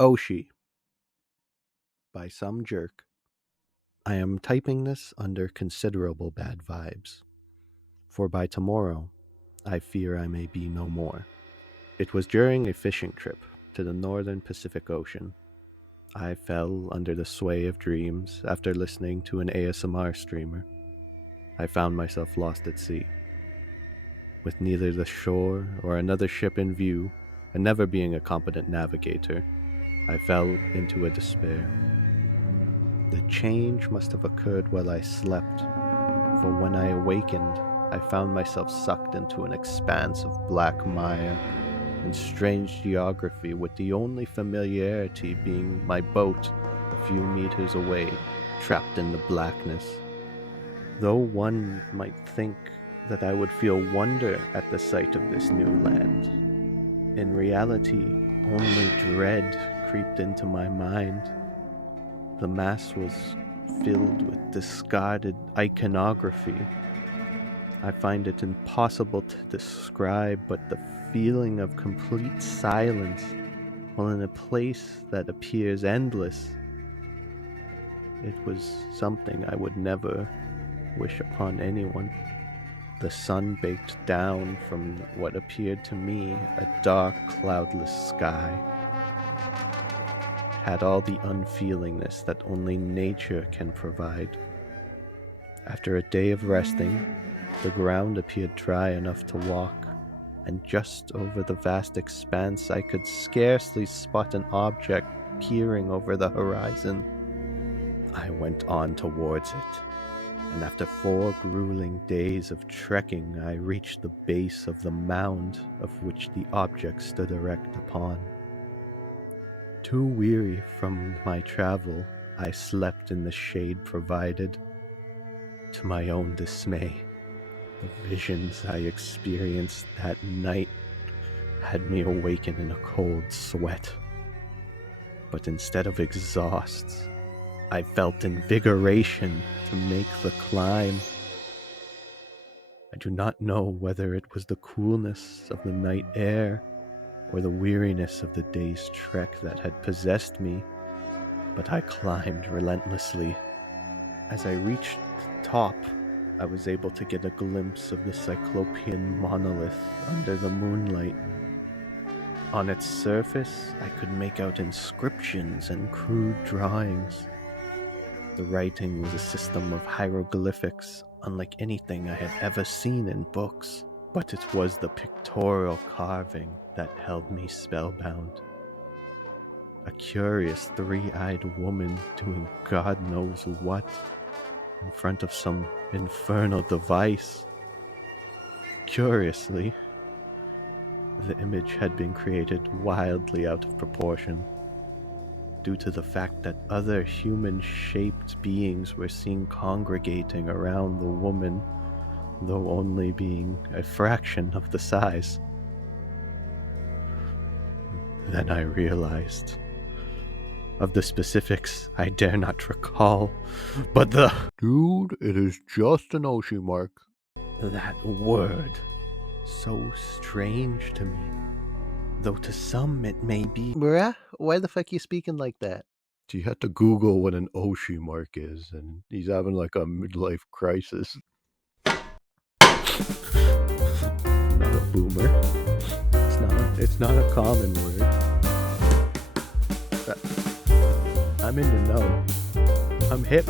Oshi by some jerk. I am typing this under considerable bad vibes, for by tomorrow I fear I may be no more. It was during a fishing trip to the northern Pacific Ocean. I fell under the sway of dreams after listening to an ASMR streamer. I found myself lost at sea, with neither the shore or another ship in view, and never being a competent navigator. I fell into a despair. The change must have occurred while I slept, for when I awakened, I found myself sucked into an expanse of black mire and strange geography, with the only familiarity being my boat a few meters away, trapped in the blackness. Though one might think that I would feel wonder at the sight of this new land, in reality, only dread creeped into my mind. The mass was filled with discarded iconography. I find it impossible to describe, but the feeling of complete silence while in a place that appears endless. It was something I would never wish upon anyone. The sun baked down from what appeared to me a dark, cloudless sky. Had all the unfeelingness that only nature can provide. After a day of resting, the ground appeared dry enough to walk, and just over the vast expanse I could scarcely spot an object peering over the horizon. I went on towards it, and after 4 grueling days of trekking, I reached the base of the mound of which the object stood erect upon. Too weary from my travel, I slept in the shade provided. To my own dismay, the visions I experienced that night had me awaken in a cold sweat. But instead of exhaust, I felt invigoration to make the climb. I do not know whether it was the coolness of the night air or the weariness of the day's trek that had possessed me, but I climbed relentlessly. As I reached the top, I was able to get a glimpse of the Cyclopean monolith under the moonlight. On its surface, I could make out inscriptions and crude drawings. The writing was a system of hieroglyphics, unlike anything I had ever seen in books. But it was the pictorial carving that held me spellbound. A curious 3-eyed woman doing God knows what in front of some infernal device. Curiously, the image had been created wildly out of proportion, due to the fact that other human-shaped beings were seen congregating around the woman, though only being a fraction of the size. Then I realized. Of the specifics, I dare not recall, but the... Dude, it is just an Oshi Mark. That word, so strange to me. Though to some it may be... Bruh, why the fuck you speaking like that? You had to Google what an Oshi Mark is, and he's having like a midlife crisis. Not a boomer. It's not a common word. I'm in the know. I'm hip.